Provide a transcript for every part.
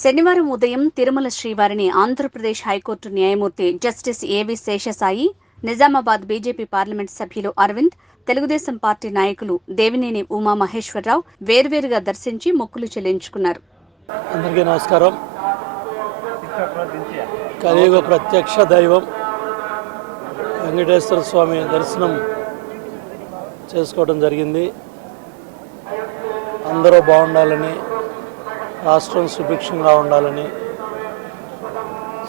శనివారం ఉదయం తిరుమల శ్రీవారిని ఆంధ్రప్రదేశ్ హైకోర్టు న్యాయమూర్తి జస్టిస్ ఏవి శేషసాయి, నిజామాబాద్ బీజేపీ పార్లమెంట్ సభ్యులు అరవింద్, తెలుగుదేశం పార్టీ నాయకులు దేవినేని ఉమామహేశ్వరరావు వేర్వేరుగా దర్శించి మొక్కులు చెల్లించుకున్నారు. అందరికీ నమస్కారం. కలియుగ ప్రత్యక్ష దైవం వెంకటేశ్వర స్వామి దర్శనం చేసుకోవడం జరిగింది. అందరూ బాగుండాలని, రాష్ట్రం సుభిక్షంగా ఉండాలని,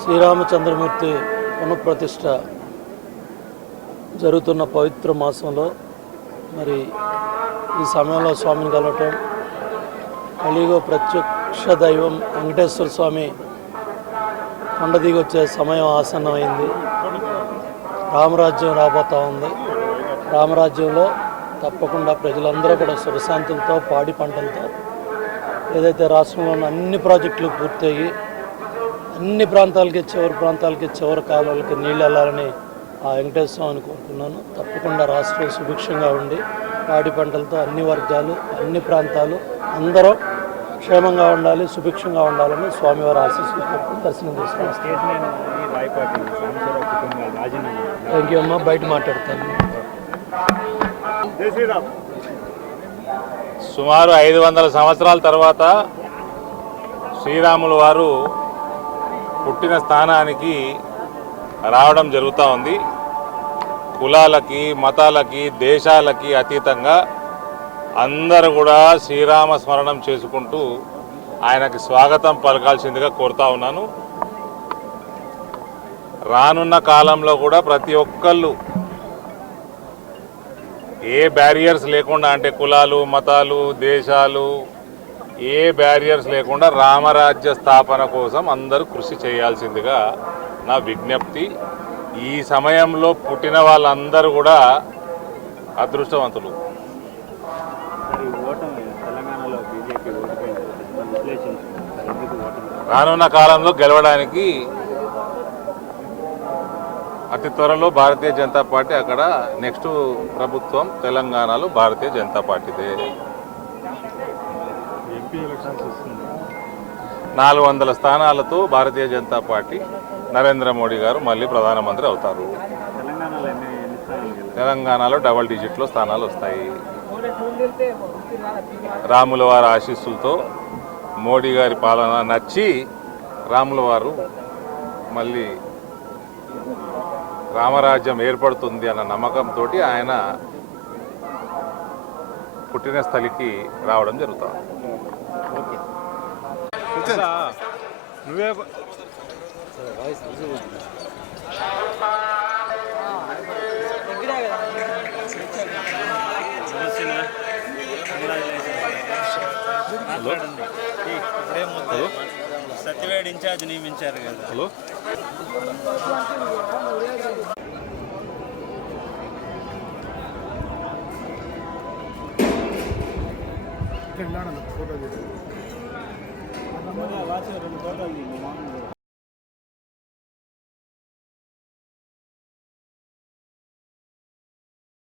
శ్రీరామచంద్రమూర్తి పునఃప్రతిష్ఠ జరుగుతున్న పవిత్ర మాసంలో మరి ఈ సమయంలో స్వామిని కలవటం, కలియుగ ప్రత్యక్ష దైవం వెంకటేశ్వర స్వామి కొండ దిగి వచ్చే సమయం ఆసన్నమైంది. రామరాజ్యం రాబోతూ ఉంది. రామరాజ్యంలో తప్పకుండా ప్రజలందరూ కూడా సుఖశాంతులతో, పాడి పంటలతో, ఏదైతే రాష్ట్రంలో ఉన్న అన్ని ప్రాజెక్టులు పూర్తయ్యి అన్ని ప్రాంతాలకి, చివరి కాలువలకి నీళ్ళు వెళ్ళాలని ఆ వెంకటేశ్వర స్వామిని కోరుకున్నాను. తప్పకుండా రాష్ట్రం సుభిక్షంగా ఉండి పాడి పంటలతో అన్ని వర్గాలు, అన్ని ప్రాంతాలు అందరూ క్షేమంగా ఉండాలి, సుభిక్షంగా ఉండాలని స్వామివారి ఆశీస్సులు దర్శనం చేసుకున్నాను. థ్యాంక్ యూ అమ్మా. బయట మాట్లాడతాను. సుమారు 500 సంవత్సరాల తర్వాత శ్రీరాములు వారు పుట్టిన స్థానానికి రావడం జరుగుతూ ఉంది. కులాలకి, మతాలకి, దేశాలకి అతీతంగా అందరూ కూడా శ్రీరామ స్మరణం చేసుకుంటూ ఆయనకి స్వాగతం పలకాల్సిందిగా కోరుతా ఉన్నాను. రానున్న కాలంలో కూడా ప్రతి ఒక్కళ్ళు ఏ బ్యారియర్స్ లేకుండా, అంటే కులాలు, మతాలు, దేశాలు ఏ బ్యారియర్స్ లేకుండా రామరాజ్య స్థాపన కోసం అందరూ కృషి చేయాల్సిందిగా నా విజ్ఞప్తి. ఈ సమయంలో పుట్టిన వాళ్ళందరూ కూడా అదృష్టవంతులు. రానున్న కాలంలో గెలవడానికి అతి త్వరలో భారతీయ జనతా పార్టీ, అక్కడ నెక్స్ట్ ప్రభుత్వం తెలంగాణలో భారతీయ జనతా పార్టీదే. 400 స్థానాలతో భారతీయ జనతా పార్టీ, నరేంద్ర మోడీ గారు మళ్ళీ ప్రధానమంత్రి అవుతారు. తెలంగాణలో డబల్ డిజిట్లో స్థానాలు వస్తాయి. రాముల వారి ఆశీస్సులతో మోడీ గారి పాలన నచ్చి రాముల వారు మళ్ళీ రామరాజ్యం ఏర్పడుతుంది అన్న నమ్మకంతో ఆయన పుట్టిన స్థలికి రావడం జరుగుతుంది. సత్యవేడ్ ఇన్ఛార్జ్ నియమించారు కదా. Hello, photo